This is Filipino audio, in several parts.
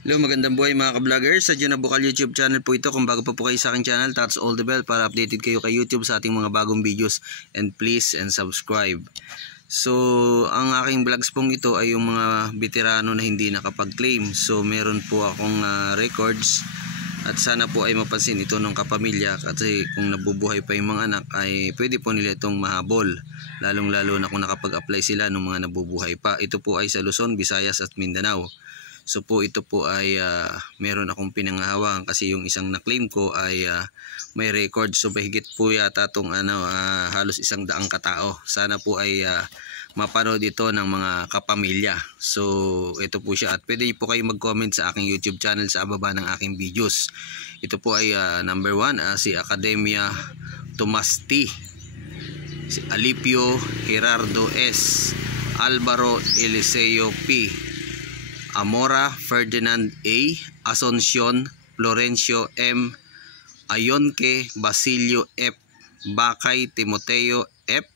Hello, magandang buhay mga ka-vloggers. Sa John Abukal YouTube channel po ito. Kung bago pa po kayo sa aking channel, touch all the bell para updated kayo kay YouTube sa ating mga bagong videos. And please and subscribe. So, ang aking vlogs pong ito ay yung mga veterano na hindi nakapag-claim. So, meron po akong records. At sana po ay mapansin ito ng kapamilya. Kasi kung nabubuhay pa yung mga anak, ay pwede po nila itong mahabol. Lalong-lalo na kung nakapag-apply sila ng mga nabubuhay pa. Ito po ay sa Luzon, Visayas at Mindanao. So po ito po ay meron akong pinangahawakan kasi yung isang na-claim ko ay may record. So mahigit po yata itong halos 100 katao. Sana po ay mapanood ito ng mga kapamilya. So ito po siya at pwede po kayo mag-comment sa aking YouTube channel sa baba ng aking videos. Ito po ay number 1 si Academia Tomasti, si Alipio Gerardo S, Alvaro Eliseo P, Amora Ferdinand A, Asuncion Florencio M, Ayonque Basilio F, Bakay Timoteo F,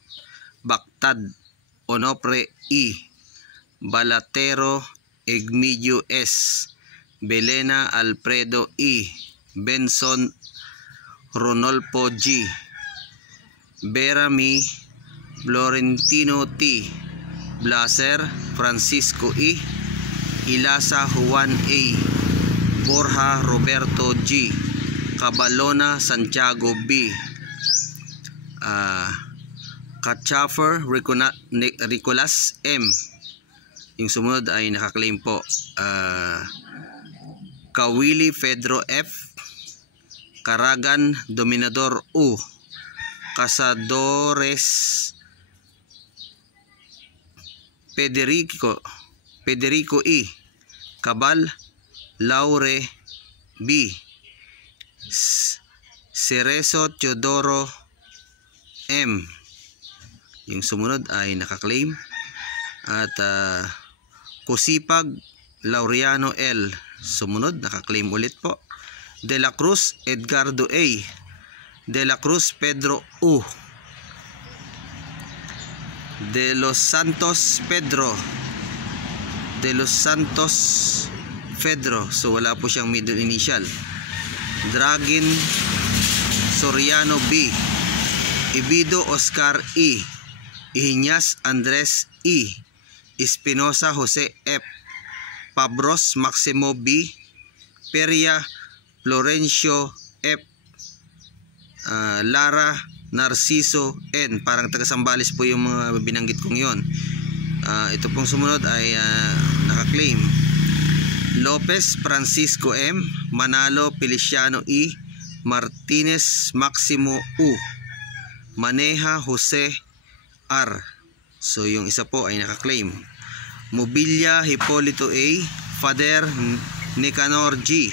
Bactad Onopre E, Balatero Egmilio S, Belena Alfredo E, Benson Ronolfo G, Berami Florentino T, Blaser Francisco E, Ilasa Juan A, Borja Roberto G, Cabalona Santiago B, Cachafer Ricolas M. Yung sumunod ay nakaklaim po. Kawili Pedro F, Caragan Dominador U, Casadores Federico E, Cabal Laure B, Cerezo Teodoro M. Yung sumunod ay nakaklaim. At Kusipag Laureano L, sumunod nakaklaim ulit po. De la Cruz Edgardo A, De la Cruz Pedro U, De los Santos Pedro, De los Santos Pedro, so wala po siyang middle initial. Dragin Soriano B, Ibido Oscar E, Ihiñas Andres E, Espinosa Jose F, Pabros Maximo B, Peria Florencio F, Lara Narciso N, parang taga Sambales po yung mga binanggit kong yon. Ito pong sumunod ay nakaklaim. Lopez Francisco M, Manalo Feliciano E, Martinez Maximo U, Maneja Jose R. So yung isa po ay nakaklaim. Mobilia Hipolito A, Father Nicanor G,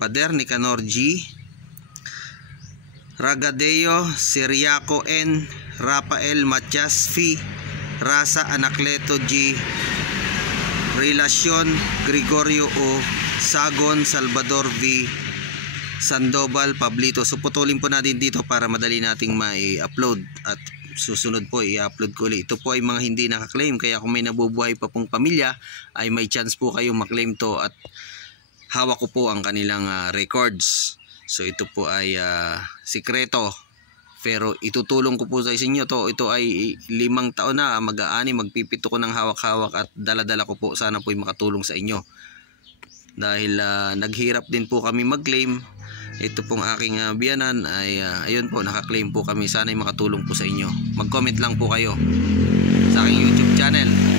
Father Nicanor G, Ragadeo Siriaco N, Rafael Matias F, Rasa Anacleto G, Relacion Gregorio O, Sagon Salvador V, Sandoval Pablito. So putulin po natin dito para madali nating mai-upload at susunod po i-upload ko ulit. Ito po ay mga hindi nakaklaim, kaya kung may nabubuhay pa pong pamilya ay may chance po kayong maklaim to at hawak ko po ang kanilang records. So ito po ay sikreto, pero itutulong ko po sa inyo to. Ito ay 5 taon na, mag-aani, magpipito ko ng hawak-hawak at dala-dala ko po. Sana po ay makatulong sa inyo dahil naghirap din po kami mag-claim. Ito pong aking biyanan ay ayun po, nakaklaim po kami. Sana ay makatulong po sa inyo. Mag-comment lang po kayo sa aking YouTube channel.